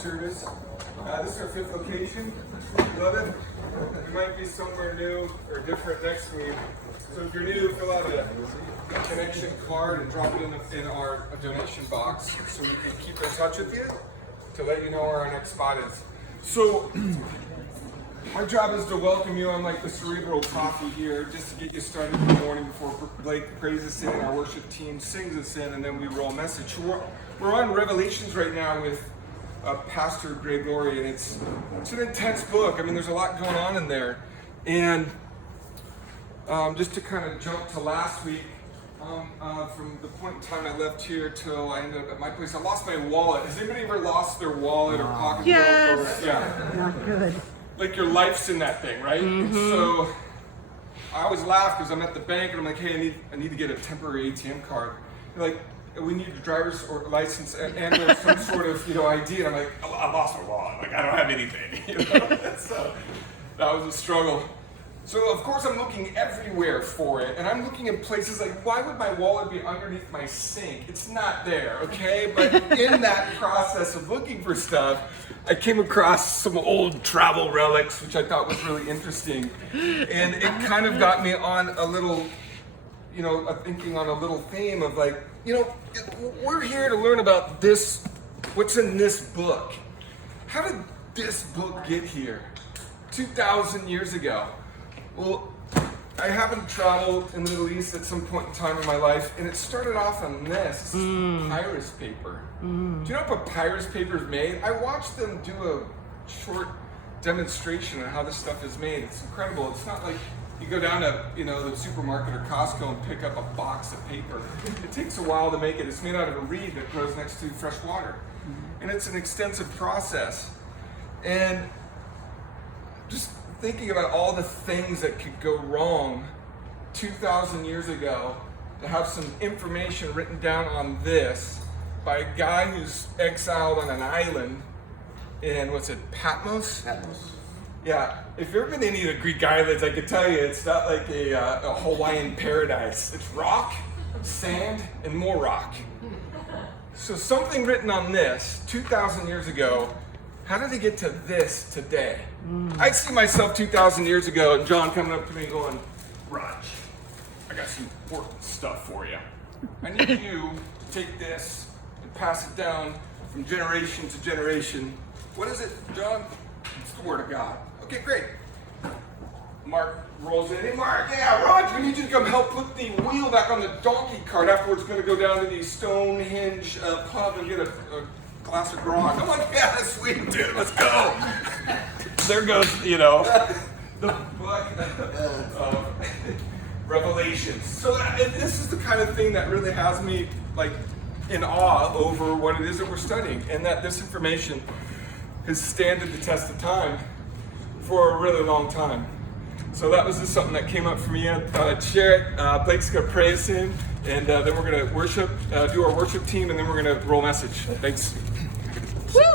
service. This is our 5th location. Love it. We might be somewhere new or different next week. So if you're new, fill out a connection card and drop it in our donation box so we can keep in touch with you to let you know where our next spot is. So my job is to welcome you on like the cerebral coffee here, just to get you started in the morning before Blake prays us in, our worship team sings us in, and then we roll a message. We're on Revelations right now with Pastor Greg Laurie, and it's an intense book. I mean, there's a lot going on in there. And just to kind of jump to last week, from the point in time I left here till I ended up at my place, I lost my wallet. Has anybody ever lost their wallet or pocketbook? Yes. Yeah. Not good. Like your life's in that thing, right? And so I always laugh because I'm at the bank and I'm like, hey, I need to get a temporary ATM card. They're like, we need your driver's or license and or some sort of ID. And I'm like, I lost my wallet. Like I don't have anything. So that was a struggle. So of course I'm looking everywhere for it, and I'm looking in places like, why would my wallet be underneath my sink? It's not there, okay? But in that process of looking for stuff, I came across some old travel relics, which I thought was really interesting. And it kind of got me on a little, thinking on a little theme of like, we're here to learn about this, what's in this book. How did this book get here 2,000 years ago? Well, I happened to travel in the Middle East at some point in time in my life, and it started off on this. This is papyrus paper. Do you know what papyrus paper is made? I watched them do a short demonstration on how this stuff is made. It's incredible. It's not like you go down to the supermarket or Costco and pick up a box of paper. It takes a while to make it. It's made out of a reed that grows next to fresh water. And it's an extensive process. And just thinking about all the things that could go wrong 2,000 years ago, to have some information written down on this by a guy who's exiled on an island in, Patmos? Patmos. Yeah, if you've ever been to any of the Greek islands, I can tell you it's not like a Hawaiian paradise. It's rock, sand, and more rock. So something written on this 2,000 years ago, how did it get to this today? I see myself 2,000 years ago and John coming up to me going, Raj, I got some important stuff for you. I need you to take this and pass it down from generation to generation. What is it, John? It's the Word of God. Okay, great. Mark rolls in. Hey, Mark, yeah, Raj, we need you to come help put the wheel back on the donkey cart. Afterwards, going to go down to the Stonehenge pub and get a glass of grog. I'm like, yeah, sweet, dude, let's go. There goes, the book of Revelations. So this is the kind of thing that really has me like in awe over what it is that we're studying, and that this information has standed the test of time for a really long time. So that was just something that came up for me. I thought I'd share it. Blake's going to pray us in, and then we're going to worship, do our worship team, and then we're going to roll message. Thanks.